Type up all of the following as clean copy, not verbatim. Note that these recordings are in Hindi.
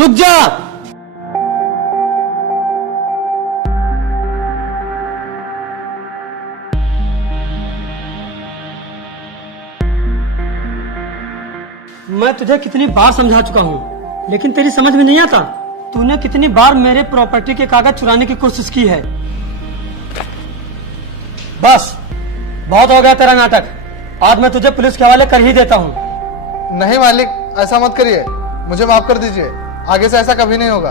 रुक जा। मैं तुझे कितनी बार समझा चुका हूँ, लेकिन तेरी समझ में नहीं आता। तूने कितनी बार मेरे प्रॉपर्टी के कागज चुराने की कोशिश की है। बस बहुत हो गया तेरा नाटक। आज मैं तुझे पुलिस के हवाले कर ही देता हूँ। नहीं मालिक, ऐसा मत करिए, मुझे माफ कर दीजिए। आगे से ऐसा कभी नहीं होगा।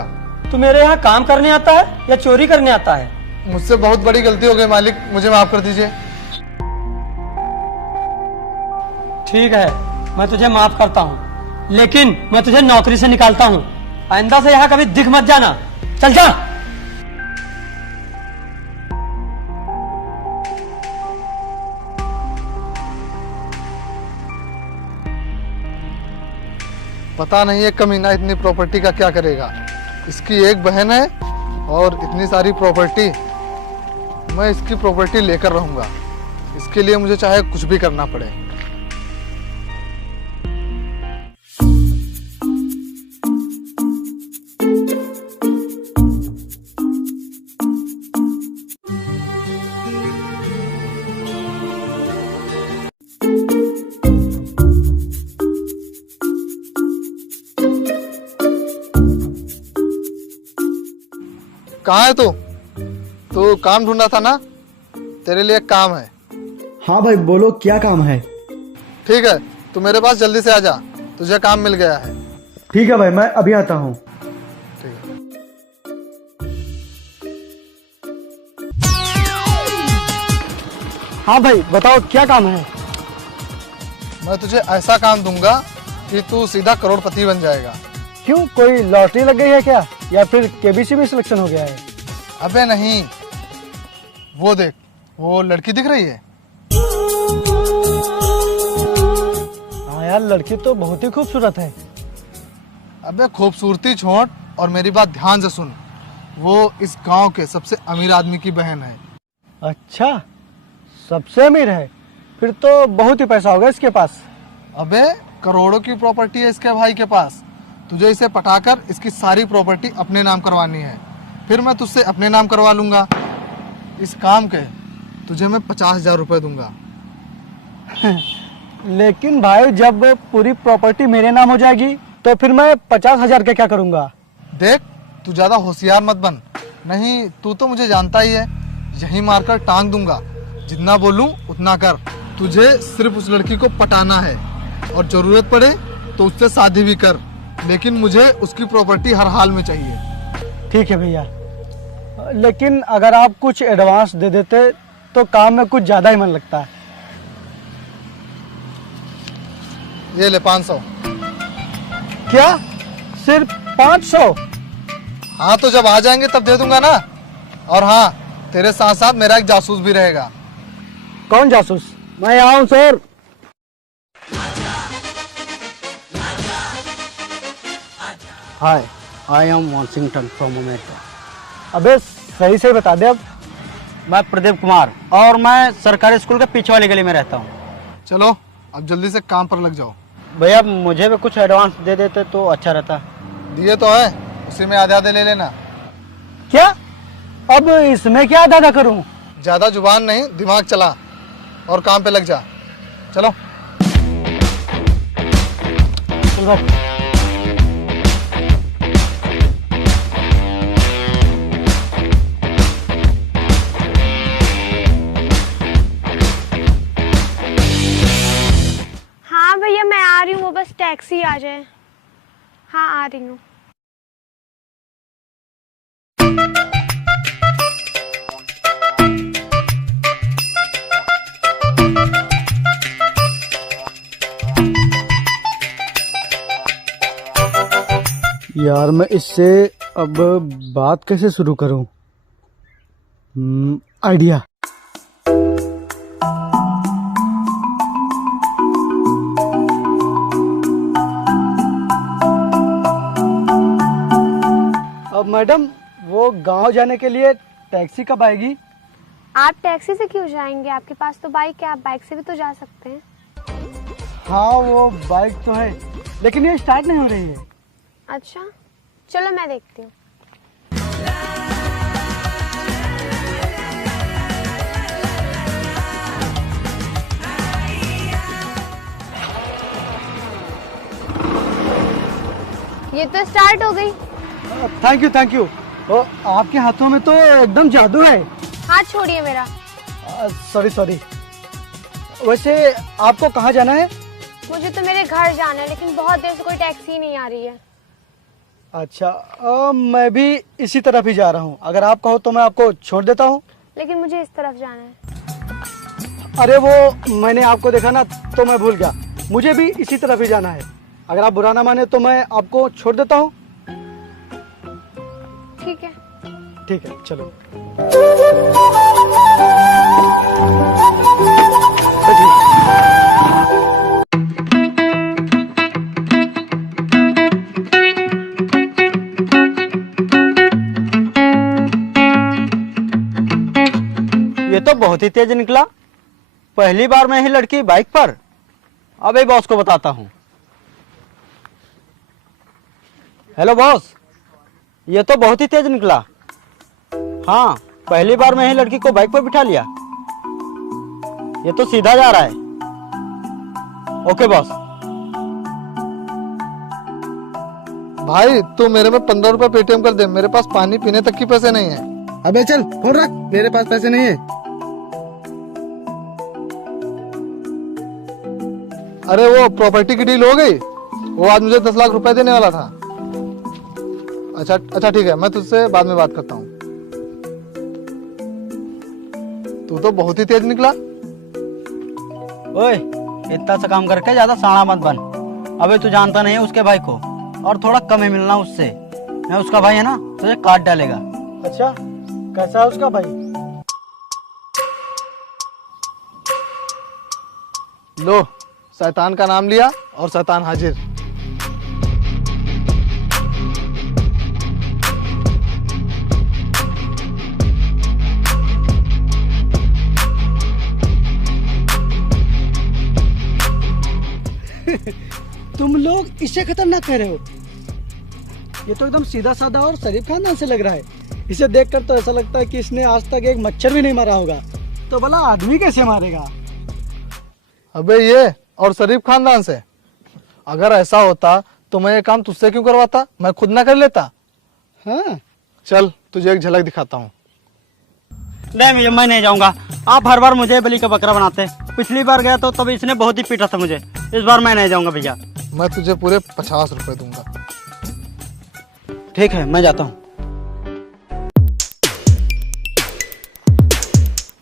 तू मेरे यहाँ काम करने आता है या चोरी करने आता है? मुझसे बहुत बड़ी गलती हो गई मालिक, मुझे माफ कर दीजिए। ठीक है, मैं तुझे माफ करता हूँ, लेकिन मैं तुझे नौकरी से निकालता हूँ। आइंदा से यहाँ कभी दिख मत जाना। चल जा। पता नहीं ये कमीना इतनी प्रॉपर्टी का क्या करेगा। इसकी एक बहन है और इतनी सारी प्रॉपर्टी। मैं इसकी प्रॉपर्टी लेकर रहूंगा। इसके लिए मुझे चाहे कुछ भी करना पड़े। कहाँ है तू? तू काम ढूंढा था ना? तेरे लिए एक काम है। हाँ भाई बोलो, क्या काम है? ठीक है, तू मेरे पास जल्दी से आ जा, तुझे काम मिल गया है। ठीक है भाई, मैं अभी आता हूँ। ठीक है। हाँ भाई बताओ, क्या काम है? मैं तुझे ऐसा काम दूंगा कि तू सीधा करोड़पति बन जाएगा। क्यों, कोई लॉटरी लग गई है क्या, या फिर केबीसी में सिलेक्शन हो गया है? अबे नहीं, वो देख, वो लड़की दिख रही है। हाँ यार, लड़की तो बहुत ही खूबसूरत है। अबे खूबसूरती छोड़ और मेरी बात ध्यान से सुन। वो इस गांव के सबसे अमीर आदमी की बहन है। अच्छा, सबसे अमीर है? फिर तो बहुत ही पैसा होगा इसके पास। अबे करोड़ों की प्रॉपर्टी है इसके भाई के पास। तुझे इसे पटाकर इसकी सारी प्रॉपर्टी अपने नाम करवानी है, फिर मैं तुझसे अपने नाम करवा लूंगा। इस काम के तुझे मैं 50,000 रुपए दूंगा। लेकिन भाई, जब पूरी प्रॉपर्टी मेरे नाम हो जाएगी तो फिर मैं 50,000 का क्या करूंगा? देख, तू ज्यादा होशियार मत बन, नहीं तू तो मुझे जानता ही है। यही मारकर टांग दूंगा। जितना बोलूं उतना कर। तुझे सिर्फ उस लड़की को पटाना है और जरूरत पड़े तो उससे शादी भी कर, लेकिन मुझे उसकी प्रॉपर्टी हर हाल में चाहिए। ठीक है भैया, लेकिन अगर आप कुछ एडवांस दे देते तो काम में कुछ ज्यादा ही मन लगता है। ये ले 500। क्या, सिर्फ 500? हाँ तो जब आ जाएंगे तब दे दूंगा ना। और हाँ, तेरे साथ साथ मेरा एक जासूस भी रहेगा। कौन जासूस? मैं यहाँ हूँ sir. Hi, I am Washington from America. अबे सही से बता दे अब। मैं प्रदीप कुमार, और मैं सरकारी स्कूल के पीछे वाली गली में रहता हूँ। चलो अब जल्दी से काम पर लग जाओ। भैया मुझे भी कुछ एडवांस दे देते तो अच्छा रहता। दिए तो है, उसी में आधे आधे ले लेना। क्या? अब इसमें क्या आधा करूँ? ज्यादा जुबान नहीं, दिमाग चला और काम पे लग जा। चलो। हाँ भैया, मैं आ रही हूँ, वो बस टैक्सी आ जाए। हाँ आ रही हूँ। यार मैं इससे अब बात कैसे शुरू करूं? आइडिया। अब मैडम, वो गांव जाने के लिए टैक्सी कब आएगी? आप टैक्सी से क्यों जाएंगे? आपके पास तो बाइक है, आप बाइक से भी तो जा सकते हैं। हाँ वो बाइक तो है, लेकिन ये स्टार्ट नहीं हो रही है। अच्छा, चलो मैं देखती हूँ। ये तो स्टार्ट हो गई। Thank you. आपके हाथों में तो एकदम जादू है। हाथ छोड़िए मेरा। सॉरी। वैसे आपको कहाँ जाना है? मुझे तो मेरे घर जाना है, लेकिन बहुत देर से कोई टैक्सी नहीं आ रही है। अच्छा, मैं भी इसी तरफ ही जा रहा हूँ। अगर आप कहो तो मैं आपको छोड़ देता हूँ। लेकिन मुझे इस तरफ जाना है। अरे वो मैंने आपको देखा ना तो मैं भूल गया। मुझे भी इसी तरफ ही जाना है। अगर आप बुरा ना माने तो मैं आपको छोड़ देता हूँ। ठीक है। ठीक है, चलो। ये तो बहुत ही तेज निकला। पहली बार मैं ही लड़की बाइक पर। अबे बॉस को बताता हूँ। हेलो बॉस, ये तो बहुत ही तेज निकला। हाँ, पहली बार मैं ही लड़की को बाइक पर बिठा लिया। ये तो सीधा जा रहा है। Okay boss. भाई तू मेरे में 15 रुपए पेटीएम कर दे, मेरे पास पानी पीने तक की पैसे नहीं है। अबे चल फोन रख, मेरे पास पैसे नहीं है। अरे वो प्रॉपर्टी की डील हो गई? वो आज मुझे 10 लाख रुपए देने वाला था। अच्छा ठीक है, मैं तुझसे बाद में बात करता हूँ। तू तो बहुत ही तेज निकला। ओए, इतना सा काम करके ज्यादा साड़ा मत बन। अबे तू जानता नहीं है उसके भाई को, और थोड़ा कम ही मिलना उससे। मैं उसका भाई है ना, तुझे काट डालेगा। अच्छा, कैसा है उसका भाई? लो, शैतान का नाम लिया और शैतान हाजिर। तुम लोग इसे खतरनाक कह रहे हो? ये तो एकदम सीधा साधा और शरीफ खानदान से लग रहा है। इसे देखकर तो ऐसा लगता है कि इसने आज तक एक मच्छर भी नहीं मारा होगा। तो भला आदमी कैसे मारेगा? अबे ये और शरीफ खानदान से? अगर ऐसा होता तो मैं ये काम तुझसे क्यों करवाता, मैं खुद ना कर लेता। हाँ, चल तुझे एक झलक दिखाता हूँ। नहीं भैया, मैं नहीं जाऊंगा। आप हर बार मुझे बलि का बकरा बनाते। पिछली बार गया तो तब इसने बहुत ही पीटा था मुझे। इस बार मैं नहीं जाऊंगा भैया। मैं तुझे पूरे 50 रुपए दूंगा। ठीक है, मैं जाता हूँ।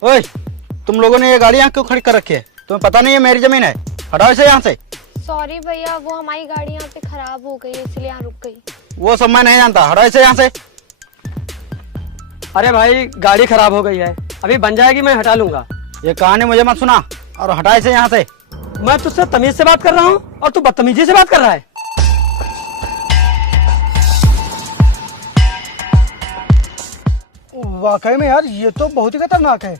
ओए, तुम लोगों ने ये गाड़ी यहाँ क्यों खड़ी कर रखी है? तुम्हें पता नहीं है मेरी जमीन है? हटाओ इसे यहाँ से। सॉरी भैया, वो हमारी गाड़ी यहाँ पे खराब हो गई, इसलिए यहाँ रुक गई। वो सब मैं नहीं जानता। हटाओ इसे यहाँ से। अरे भाई, गाड़ी खराब हो गई है, अभी बन जाएगी, मैं हटा लूंगा। ये कहानी मुझे मत सुना और हटा इसे यहाँ से। मैं तुझसे तमीज से बात कर रहा हूँ और तू बदतमीजी से बात कर रहा है। वाकई में यार, ये तो बहुत ही खतरनाक है।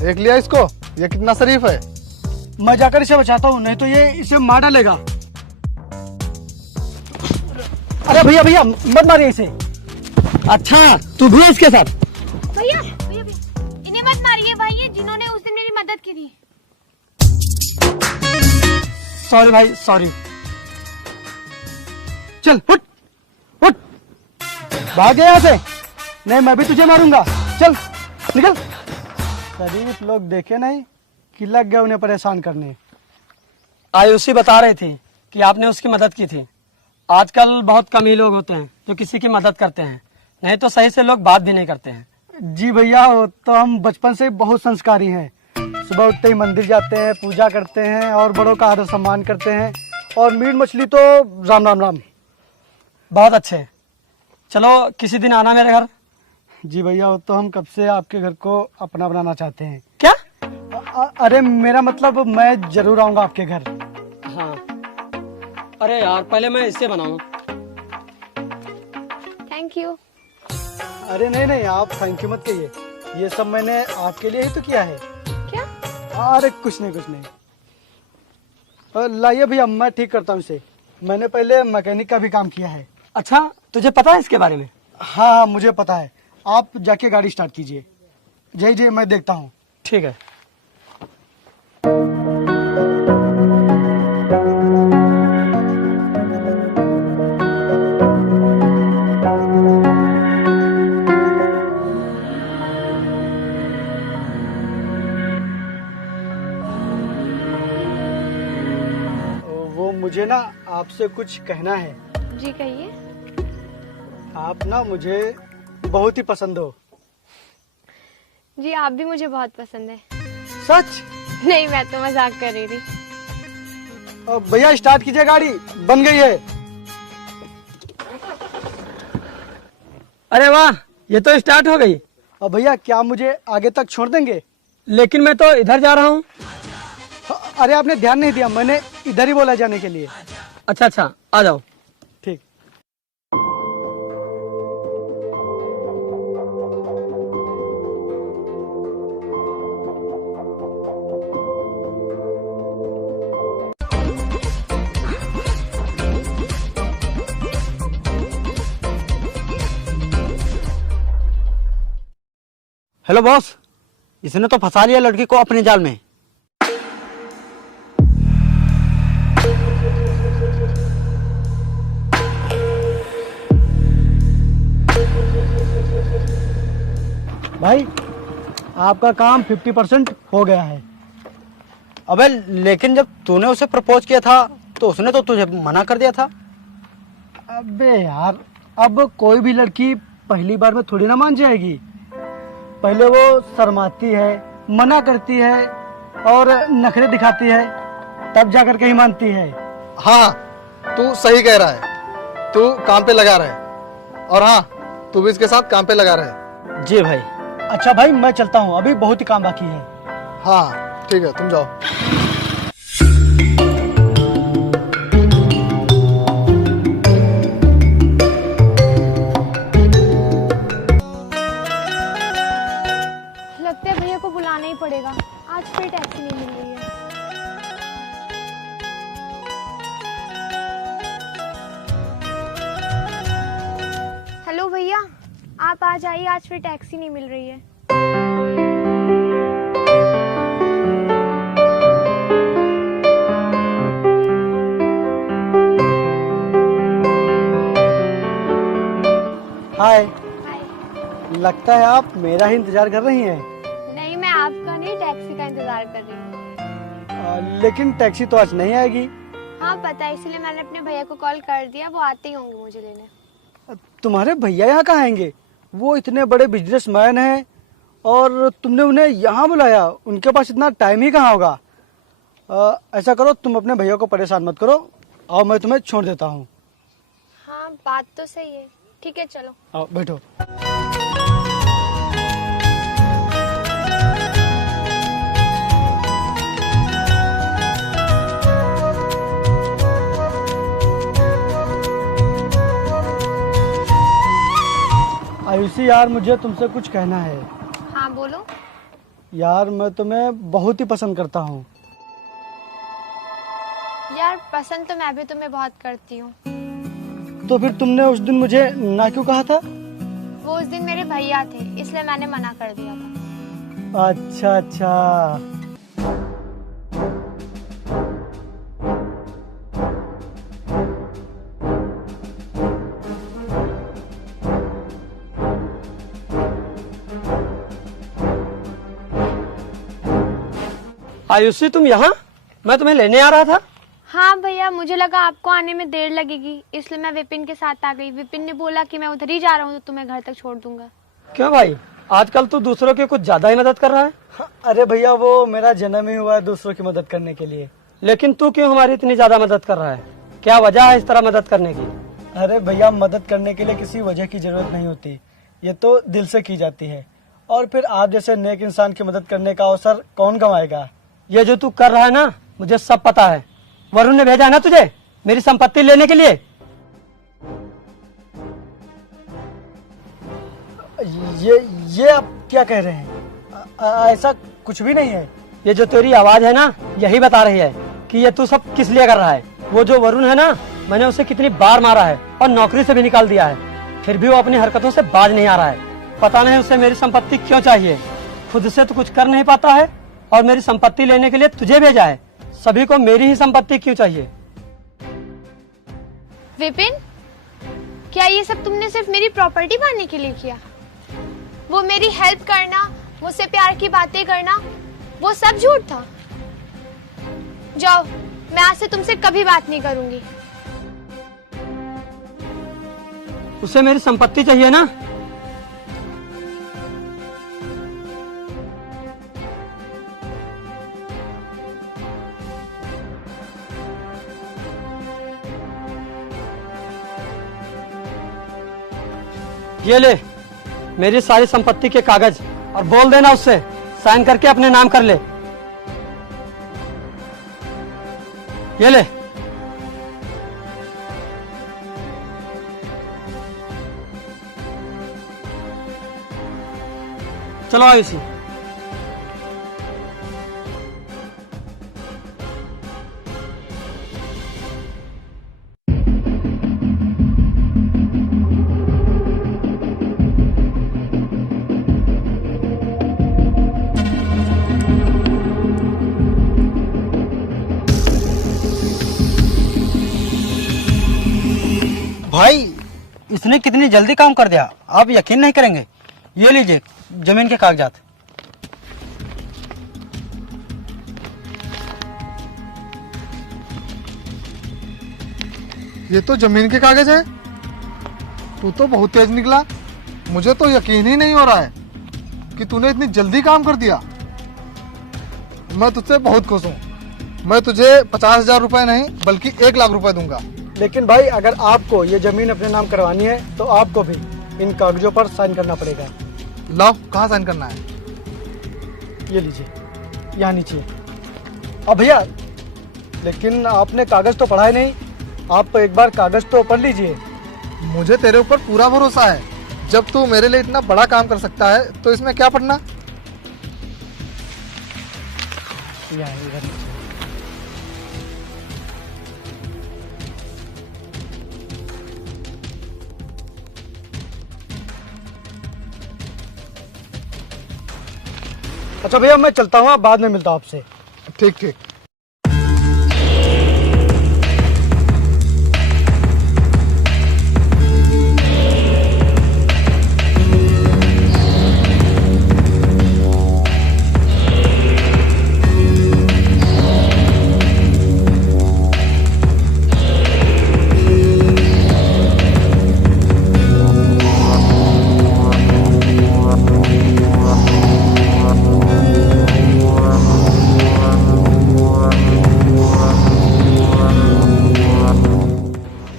देख लिया इसको, ये कितना शरीफ है। मैं जाकर इसे बचाता हूँ, नहीं तो ये इसे मार डालेगा। अरे भैया मत मारिए इसे। अच्छा, तू भी इसके साथ? भैया इन्हें मत मारिए भाई, ये जिन्होंने उस दिन मेरी मदद की थी। सॉरी भाई, सॉरी। चल उठ उठ, भाग गया यहाँ से। नहीं, मैं भी तुझे मारूंगा। चल निकल। शरीफ लोग देखे नहीं कि लग गए उन्हें परेशान करने। आयुषी बता रही थी कि आपने उसकी मदद की थी। आजकल बहुत कम ही लोग होते हैं जो किसी की मदद करते हैं, नहीं तो सही से लोग बात भी नहीं करते हैं। जी भैया, वो तो हम बचपन से बहुत संस्कारी हैं। सुबह उठते ही मंदिर जाते हैं, पूजा करते हैं और बड़ों का आदर सम्मान करते हैं। और मीट मछली तो राम राम राम। बहुत अच्छे, चलो किसी दिन आना मेरे घर। जी भैया, वो तो हम कब से आपके घर को अपना बनाना चाहते हैं। क्या? अरे मेरा मतलब, मैं जरूर आऊंगा आपके घर। हाँ, अरे यार पहले मैं इससे बनाऊं। Thank you. अरे नहीं, आप थैंक यू मत कहिए। ये सब मैंने आपके लिए ही तो किया है। क्या? अरे कुछ नहीं। लाइए भैया, मैं ठीक करता हूँ इसे। मैंने पहले मैकेनिक का भी काम किया है। अच्छा, तुझे पता है इसके बारे में? हाँ हाँ मुझे पता है। आप जाके गाड़ी स्टार्ट कीजिए। जय जय, मैं देखता हूँ। ठीक है। वो मुझे ना आपसे कुछ कहना है। जी कहिए। आप ना मुझे बहुत ही पसंद हो। जी आप भी मुझे बहुत पसंद है। सच? नहीं, मैं तो मजाक कर रही थी। भैया स्टार्ट कीजिए, गाड़ी बन गई है। अरे वाह, ये तो स्टार्ट हो गई। अब भैया क्या मुझे आगे तक छोड़ देंगे? लेकिन मैं तो इधर जा रहा हूँ। अरे आपने ध्यान नहीं दिया, मैंने इधर ही बोला जाने के लिए। अच्छा अच्छा, आ जाओ। ठीक। हेलो बॉस, इसने तो फंसा लिया लड़की को अपने जाल में। भाई आपका काम 50% हो गया है। अबे लेकिन जब तूने उसे प्रपोज किया था तो उसने तो तुझे मना कर दिया था। अबे यार, अब कोई भी लड़की पहली बार में थोड़ी ना मान जाएगी। पहले वो शर्माती है, मना करती है और नखरे दिखाती है, तब जाकर कहीं मानती है। हाँ, तू सही कह रहा है। तू काम पे लगा रहा है, और हाँ, तू भी इसके साथ काम पे लगा रहा है। जी भाई। अच्छा भाई, मैं चलता हूँ, अभी बहुत ही काम बाकी है। हाँ ठीक है, तुम जाओ। लगता है भैया को बुलाना ही पड़ेगा, आज फिर टैक्सी नहीं मिल रही है। हेलो भैया, आप आ जाइए, आज फिर टैक्सी नहीं मिल रही है। हाय। हाय। लगता है आप मेरा ही इंतजार कर रही हैं। नहीं, मैं आपका नहीं, टैक्सी का इंतजार कर रही हूँ। लेकिन टैक्सी तो आज नहीं आएगी। हाँ पता है, इसलिए मैंने अपने भैया को कॉल कर दिया, वो आते ही होंगे मुझे लेने। तुम्हारे भैया यहाँ कहाँ आएंगे? वो इतने बड़े बिजनेसमैन हैं और तुमने उन्हें यहाँ बुलाया, उनके पास इतना टाइम ही कहाँ होगा। ऐसा करो, तुम अपने भैया को परेशान मत करो, आओ मैं तुम्हें छोड़ देता हूँ। हाँ बात तो सही है, ठीक है चलो। आओ बैठो। आयुषी यार, मुझे तुमसे कुछ कहना है। हाँ बोलो। यार मैं तुम्हें बहुत ही पसंद करता हूँ। यार पसंद तो मैं भी तुम्हें बहुत करती हूँ। तो फिर तुमने उस दिन मुझे ना क्यों कहा था? वो उस दिन मेरे भैया थे, इसलिए मैंने मना कर दिया था। अच्छा अच्छा। आयुषी, तुम यहाँ? मैं तुम्हें लेने आ रहा था। हाँ भैया, मुझे लगा आपको आने में देर लगेगी, इसलिए मैं विपिन के साथ आ गई। विपिन ने बोला कि मैं उधर ही जा रहा हूँ तो तुम्हें घर तक छोड़ दूंगा। क्यों भाई, आजकल तू दूसरों की कुछ ज्यादा ही मदद कर रहा है। अरे भैया, वो मेरा जन्म ही हुआ है दूसरों की मदद करने के लिए। लेकिन तू क्यों हमारी इतनी ज्यादा मदद कर रहा है? क्या वजह है इस तरह मदद करने की? अरे भैया, मदद करने के लिए किसी वजह की जरूरत नहीं होती, ये तो दिल से की जाती है। और फिर आप जैसे नेक इंसान की मदद करने का अवसर कौन गंवाएगा। ये जो तू कर रहा है ना, मुझे सब पता है। वरुण ने भेजा है ना तुझे मेरी संपत्ति लेने के लिए। ये आप क्या कह रहे हैं? ऐसा कुछ भी नहीं है। ये जो तेरी आवाज है ना, यही बता रही है कि ये तू सब किस लिए कर रहा है। वो जो वरुण है ना, मैंने उसे कितनी बार मारा है और नौकरी से भी निकाल दिया है, फिर भी वो अपनी हरकतों से बाज नहीं आ रहा है। पता नहीं उसे मेरी संपत्ति क्यों चाहिए। खुद से तो कुछ कर नहीं पाता है और मेरी संपत्ति लेने के लिए तुझे भेजा है। सभी को मेरी ही संपत्ति क्यों चाहिए? विपिन, क्या ये सब तुमने सिर्फ मेरी प्रॉपर्टी पाने के लिए किया? वो मेरी हेल्प करना, मुझसे प्यार की बातें करना, वो सब झूठ था। जाओ, मैं आज से तुमसे कभी बात नहीं करूंगी। उसे मेरी संपत्ति चाहिए ना? ये ले मेरी सारी संपत्ति के कागज और बोल देना उससे साइन करके अपने नाम कर ले। ये ले। चलो आयुषी। भाई इसने कितनी जल्दी काम कर दिया, आप यकीन नहीं करेंगे। ये लीजिए जमीन के कागजात। ये तो जमीन के कागज है। तू तो बहुत तेज निकला। मुझे तो यकीन ही नहीं हो रहा है कि तूने इतनी जल्दी काम कर दिया। मैं तुझसे बहुत खुश हूँ। मैं तुझे 50,000 रुपए नहीं बल्कि 1 लाख रुपए दूंगा। लेकिन भाई अगर आपको ये जमीन अपने नाम करवानी है तो आपको भी इन कागजों पर साइन करना पड़ेगा। लाओ, कहाँ साइन करना है? ये लीजिए, यहाँ नीचे। अब भैया, लेकिन आपने कागज तो पढ़ा ही नहीं, आप एक बार कागज तो पढ़ लीजिए। मुझे तेरे ऊपर पूरा भरोसा है। जब तू मेरे लिए इतना बड़ा काम कर सकता है तो इसमें क्या पढ़ना? यहाँ इधर नीचे। अच्छा भैया, मैं चलता हूँ, बाद में मिलता हूँ आपसे। ठीक ठीक।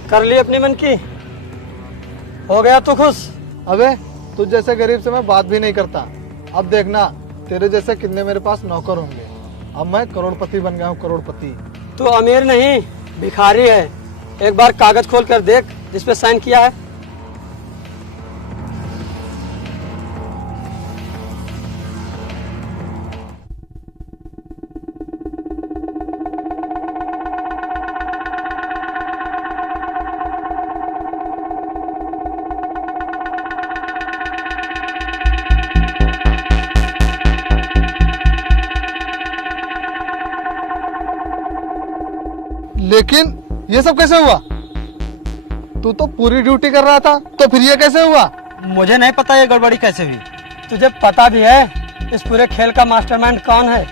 कर ली अपनी मन की? हो गया तो खुश? अबे तुझ जैसे गरीब से मैं बात भी नहीं करता। अब देखना तेरे जैसे कितने मेरे पास नौकर होंगे। अब मैं करोड़पति बन गया हूँ, करोड़पति। तू अमीर नहीं भिखारी है। एक बार कागज खोल कर देख जिसपे साइन किया है। लेकिन ये सब कैसे हुआ? तू तो पूरी ड्यूटी कर रहा था, तो फिर ये कैसे हुआ? मुझे नहीं पता ये गड़बड़ी कैसे हुई। तुझे पता भी है इस पूरे खेल का मास्टरमाइंड कौन है?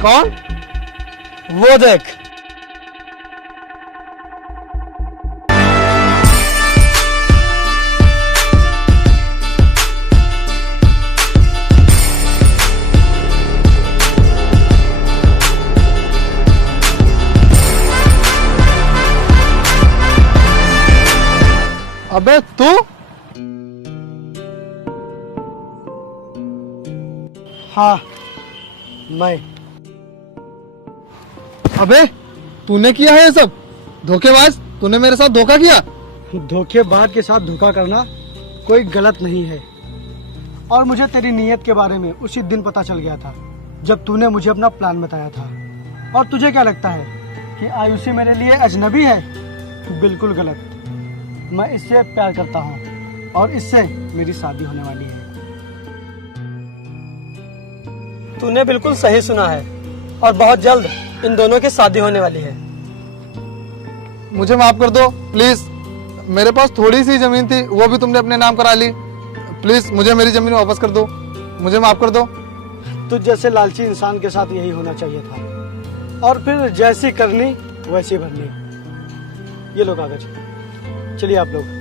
कौन? वो देख। अबे तू? हाँ, मैं। अबे तूने किया है ये सब? धोखेबाज, तूने मेरे साथ धोखा किया। धोखेबाज के साथ धोखा करना कोई गलत नहीं है। और मुझे तेरी नीयत के बारे में उसी दिन पता चल गया था जब तूने मुझे अपना प्लान बताया था। और तुझे क्या लगता है कि आयुषी मेरे लिए अजनबी है? बिल्कुल गलत। मैं इससे प्यार करता हूँ और इससे मेरी शादी होने वाली है। तूने बिल्कुल सही सुना है और बहुत जल्द इन दोनों की शादी होने वाली है। मुझे माफ कर दो प्लीज। मेरे पास थोड़ी सी जमीन थी, वो भी तुमने अपने नाम करा ली। प्लीज मुझे मेरी जमीन वापस कर दो, मुझे माफ कर दो। तुझ जैसे लालची इंसान के साथ यही होना चाहिए था। और फिर जैसी करनी वैसी भरनी। ये लो कागज, चलिए आप लोग।